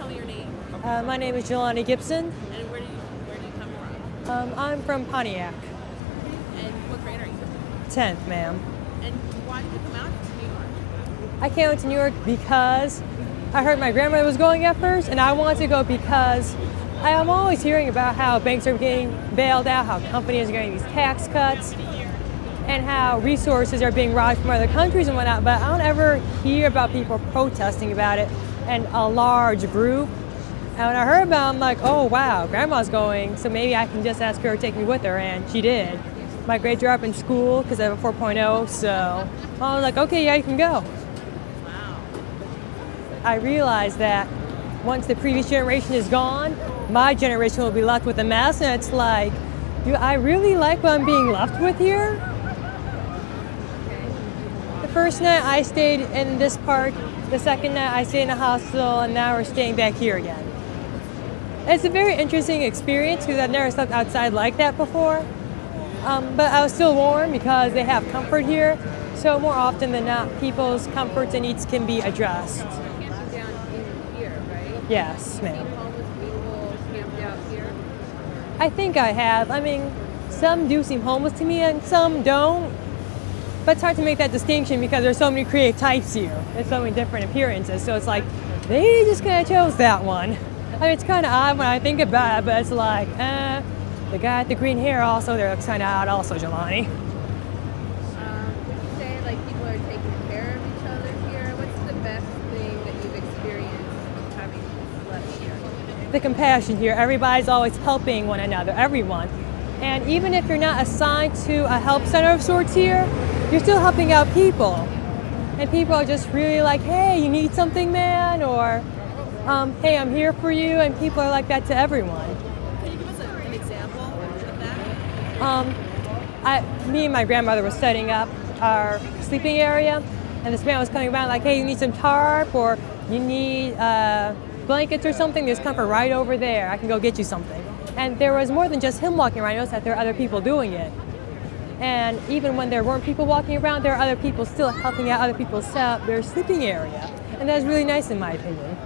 tell me your name? My name is Jelani Gibson. And where do you come from? I'm from Pontiac. And what grade are you? 10th, ma'am. And why did you come out to New York? I came out to New York because I heard my grandmother was going at first, and I wanted to go because I am always hearing about how banks are getting bailed out, how companies are getting these tax cuts, and how resources are being robbed from other countries and whatnot, but I don't ever hear about people protesting about it in a large group. And when I heard about it, I'm like, oh wow, grandma's going, so maybe I can just ask her to take me with her, and she did. My grades are up in school because I have a 4.0, so I was like, okay, yeah, you can go. Wow. I realized that once the previous generation is gone, my generation will be left with a mess, and it's like, do I really like what I'm being left with here? The first night I stayed in this park, the second night I stayed in a hostel, and now we're staying back here again. It's a very interesting experience because I've never slept outside like that before. But I was still warm because they have comfort here, so more often than not, people's comforts and needs can be addressed. Down in here, right? Yes, ma'am. Homeless people camped out here? I think I have. I mean, some do seem homeless to me and some don't. But it's hard to make that distinction because there's so many creative types here. There's so many different appearances, so it's like, they just kind of chose that one. I mean, it's kind of odd when I think about it, but it's like, the guy with the green hair also, there looks kind of odd also, Jelani. Would you say like people are taking care of each other here? What's the best thing that you've experienced having left here? The compassion here, everybody's always helping one another, everyone. And even if you're not assigned to a help center of sorts here, you're still helping out people. And people are just really like, hey, you need something, man? Or, hey, I'm here for you. And people are like that to everyone. Can you give us an example of that? Me and my grandmother were setting up our sleeping area, and this man was coming around like, hey, you need some tarp, or you need blankets or something, there's comfort right over there. I can go get you something. And there was more than just him walking around, I noticed that there were other people doing it. And even when there weren't people walking around, there are other people still helping out other people set up their sleeping area. And that was really nice in my opinion.